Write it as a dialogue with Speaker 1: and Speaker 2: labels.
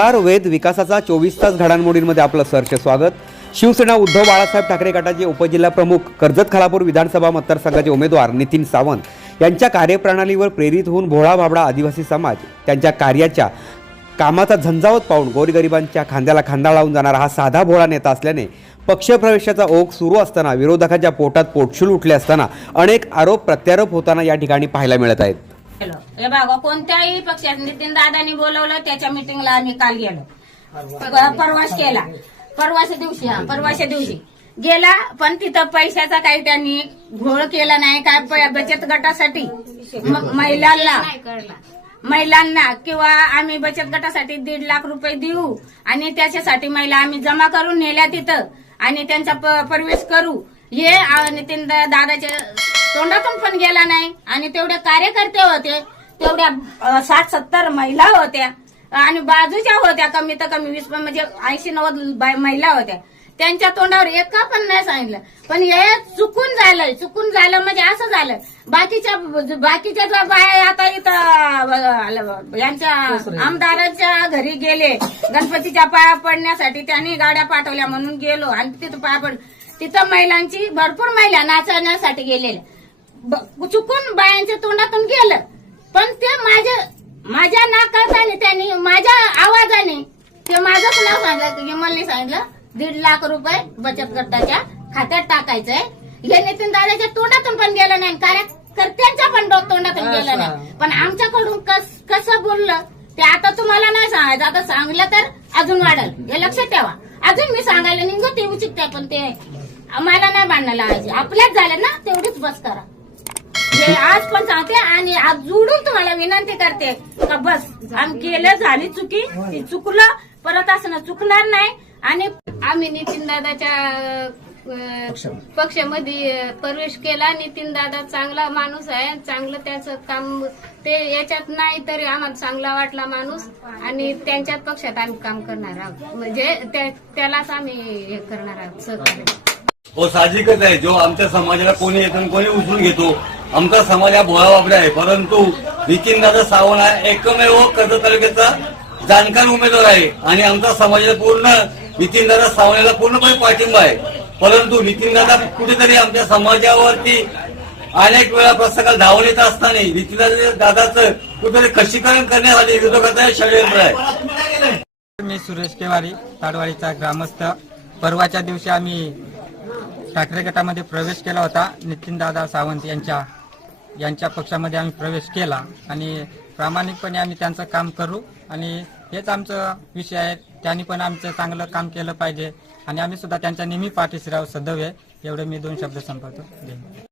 Speaker 1: विचार वेद विकासाचा चोवीस तास घडामोडींमध्ये आपलं सरचे स्वागत. शिवसेना उद्धव बाळासाहेब ठाकरे गटाचे उपजिल्हाप्रमुख कर्जत खालापूर विधानसभा मतदारसंघाचे उमेदवार नितीन सावंत यांच्या कार्यप्रणालीवर प्रेरित होऊन भोळा भाबडा आदिवासी समाज त्यांच्या कार्याच्या कामाचा झंझावत पाहून गोरगरिबांच्या खांद्याला खांदा लावून जाणारा हा साधा भोळा नेता असल्याने पक्षप्रवेशाचा ओघ सुरू असताना विरोधकाच्या पोटात पोटशूल उठले असताना अनेक आरोप प्रत्यारोप होताना या ठिकाणी पाहायला मिळत आहेत.
Speaker 2: गेलो हे बघा कोणत्याही पक्षात नितीन दादानी बोलवलं त्याच्या मिटिंगला आम्ही काल गेलो प- परवाच केला. परवाच्या दिवशी हा परवाच्या दिवशी. गेला पण तिथं पैशाचा काही त्यांनी घोळ केला नाही काय बचत गटासाठी. महिलांना महिलांना किंवा आम्ही बचत गटासाठी दीड लाख रुपये देऊ आणि त्याच्यासाठी महिला आम्ही जमा करून नेल्या तिथं आणि त्यांचा प्रवेश करू. हे नितीन दादाच्या तोंडातून पण गेला नाही. आणि तेवढे कार्यकर्ते होते तेवढ्या साठ सत्तर महिला होत्या. आणि बाजूच्या होत्या कमी तर कमी वीस म्हणजे ऐंशी नव्वद महिला होत्या. त्यांच्या तोंडावर एका पण नाही सांगितलं. पण हे चुकून झालंय चुकून झालं म्हणजे असं झालं. बाकीच्या बाकीच्या बाया आता इथं यांच्या आमदाराच्या घरी गेले गणपतीच्या पाया पडण्यासाठी त्यांनी गाड्या पाठवल्या म्हणून गेलो. आणि तिथं पाया पड तिथं महिलांची भरपूर महिला नाचण्यासाठी गेलेल्या. चुकून बायांच्या तोंडातून गेलं. पण ते माझ्या माझ्या नाकाने त्यांनी माझ्या आवाजाने ते माझंच नाव सांगितलं. की मला सांगितलं दीड लाख रुपये बचत गटाच्या खात्यात टाकायचंय. हे नितीन दादाच्या तोंडातून पण गेलं नाही कार्यकर्त्यांच्या पण तोंडातून गेलं नाही. पण आमच्याकडून कस कसं बोललं ते आता तुम्हाला नाही सांगायचं. आता सांगलं तर अजून वाढल. हे लक्षात ठेवा. अजून मी सांगायला निघू ते उचित पण ते आम्हाला नाही लावायचे. आपल्याच झाले ना तेवढीच बस करा. आज पण सांगते आणि आज जुडून तुम्हाला विनंती करते. का बस आम्ही केलं झाली चुकी. ती चुकलं परत असं चुकणार नाही. आणि
Speaker 3: आम्ही नितीन दादाच्या पक्षामध्ये प्रवेश केला. नितीन दादा चांगला माणूस आहे. चांगलं त्याचं काम ते याच्यात नाही तरी आम्हाला चांगला वाटला माणूस. आणि त्यांच्याच पक्षात आम्ही काम करणार आहोत. म्हणजे त्यालाच आम्ही हे करणार आहोत सहकार्य.
Speaker 4: हो साहजिकच आहे. जो आमच्या समाजाला कोणी येतो कोणी उचलून घेतो आमचा समाज हा बोळा बापडा आहे. परंतु नितीनदादा सावंत हा एकमेव कर्जत तालुक्याचा जाणकार उमेदवार आहे. आणि आमचा समाजाला पूर्ण नितीनदादा सावंत पूर्णपणे पाठिंबा आहे. परंतु नितीनदादा कुठेतरी आमच्या समाजावरती अनेक वेळा प्रसंगाला धावून येत असताना नितीनदादा दादाचं कुठेतरी कशीकरण करण्यासाठी विरोधकाचं षडयंत्र आहे
Speaker 5: मी सुरेश केवारी ताडवाडीचा ग्रामस्थ. परवाच्या दिवशी आम्ही ठाकरे गटामध्ये प्रवेश केला होता नितीनदादा सावंत यांच्या यांच्या पक्षामध्ये आम्ही प्रवेश केला आणि प्रामाणिकपणे आम्ही त्यांचं काम करू आणि हेच आमचं विषय आहे. त्यांनी पण आमचं चांगलं काम केलं पाहिजे आणि आम्ही सुद्धा त्यांच्या नेहमी पाठीशी राहू सदैव एवढे मी दोन शब्द संपवतो. धन्यवाद